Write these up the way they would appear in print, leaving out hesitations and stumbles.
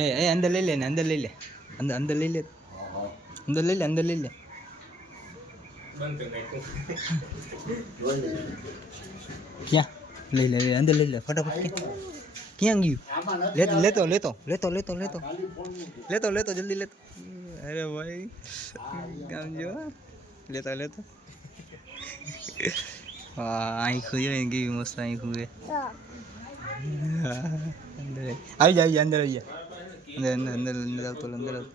એ અંદર લઈ લે ને, અંદર લઈ લે, અંદર લઈ લે, અંદર લઈ લે, અંદર લઈ લે. ક્યાં લઈ લે, અંદર લઈ લે ફટાફટ. ક્યાં ગયું? લેતો લેતો લેતો લેતો લેતો લેતો લેતો જલ્દી લેતો. અરે ભાઈ કામ જો લેતો લેતો. હા આંખું જોઈએ ને કેવી મસ્ત આંખું છે. અંદર આવી જાય, અંદર આવી જાય, અંદર અંદર અંદર અંદર આવતો અંદર આવતો.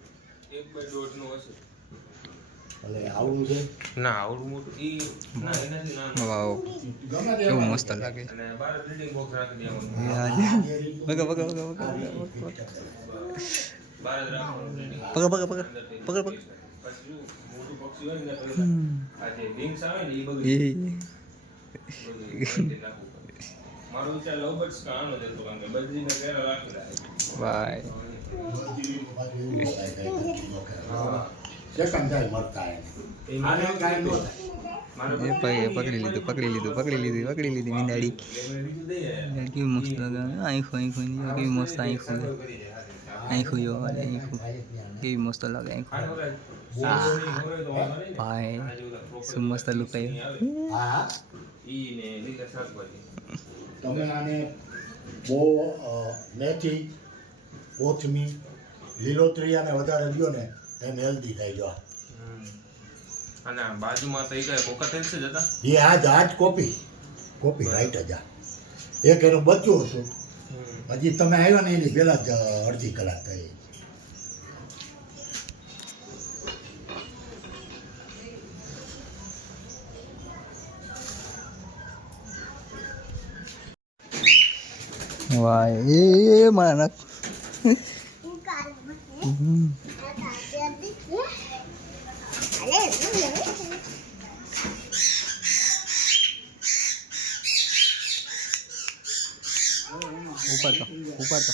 આવડું છે ના આવડું મોટું ઈ ના એનાથી નાનું. વાવ કેવું મસ્ત લાગે. અને બાર બિલ્ડિંગ બોક્સ રાખી દેવાનું. પકડ પકડ પકડ બાર જ રાખવાનું. પકડ પકડ પકડ પકડ પકડ. પછી મોટું પક્ષી હોય ને તો આ જે વિંગ્સ આવે ને એ બધું નાખવું પડે. મારો વિચાર લવ બર્ડ્સ કાનો જ હતો, કારણ કે બજરીને પેરા રાખેલા છે. ભાઈ પકડી લીધું પકડી લીધું પકડી લીધું પકડી લીધી મીંદાડી. કેવી મસ્ત લાગે આંખો આંખો કેવી મસ્ત આંખો આંખો જો આંખો કેવી મસ્ત લાગે આંખો. ભાઈ શું મસ્ત લુક આવ્યો. તમે આને બહુ મેથી કોથમી લીલોતરી અને વધારે લ્યો ને એમ હેલ્ધી થઈ જાય. અને બાજુમાં તો એ કઈ કોકાટેલ છે જતા એ આજ કોપી રાઈટ જ આ એક એનું બચ્ચું હતું. હજી તમે આવ્યા ને એની પહેલા જ અડધી કલાક થઈ. વાહ એ મારા ઉપર તો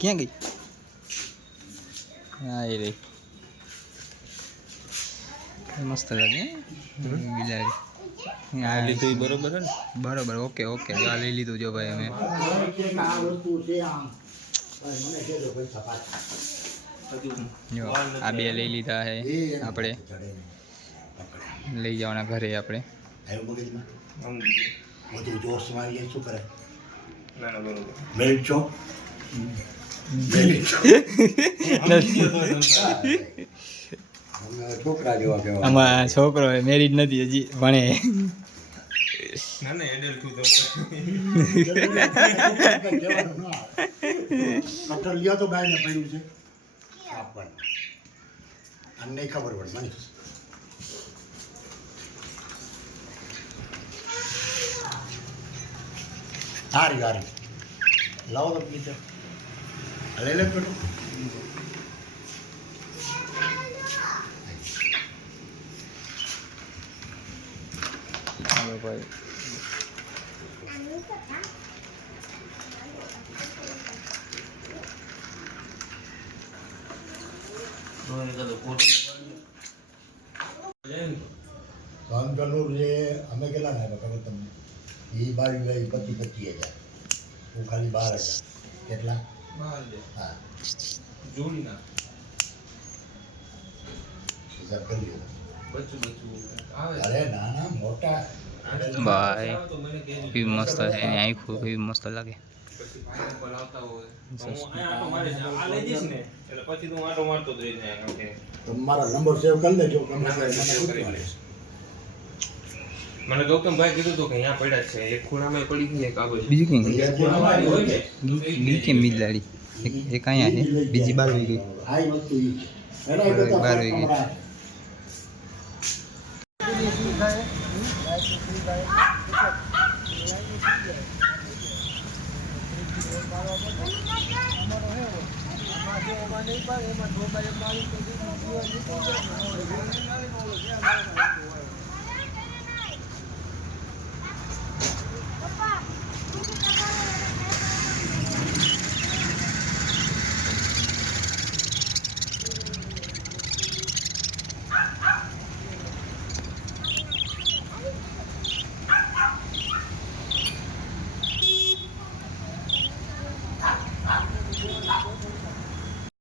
ક્યાં ગઈ? હા એ રહી મસ્ત લાગે બિલાડી. આ લીધું બરોબર ને? બરોબર ઓકે ઓકે આ લઈ લીધું જો ભાઈ અમે. જો આ બે લઈ લીધા છે આપણે, લઈ જવાના ઘરે આપણે. શું કરે ના ના બરોબર મેલ્ટ છો છોકરા જેવા કેવા. આમાં છોકરો મેરીડ નથી હજી ભણે. ના ના હેન્ડલ તું તો કટર લ્યો તો ગાયને પડ્યું છે આપણને અને નહીં ખબર પડે મને. હારી હારી લાવો તો બીજો લઈ લે બેટું. હાલો ભાઈ ભાવનગરનું જે અમે કેટલા ને ખબર તમને એ 22,000 હું ખાલી 12,000 કેટલા હા જોડીના હિસાબ કરી લો. બચ્ચું આવે અરે ના ના મોટા ભાઈ કેવી મસ્ત છે એની આંખો કેવી મસ્ત લાગે. પછી પાઇનેપલ આવતા હોય હું આટો મારે છે આ લઈ જઈશ ને એટલે પછી તું આટો મારતો જ રહી જાય. કારણ કે તમારા નંબર સેવ કરી લેજો. મને ગૌતમભાઈ કીધું હતું કે અહીંયા પડ્યા છે, એક ખૂણામાં પડી ગઈ એક આગળ બીજું કઈ ખૂણામાં હોય ને ગઈ કેમ બિલાડી? એક અહીંયા છે બીજી 12 વહી ગઈ. આ વસ્તુ ઈ એના 12 વહી ગઈ. એમાં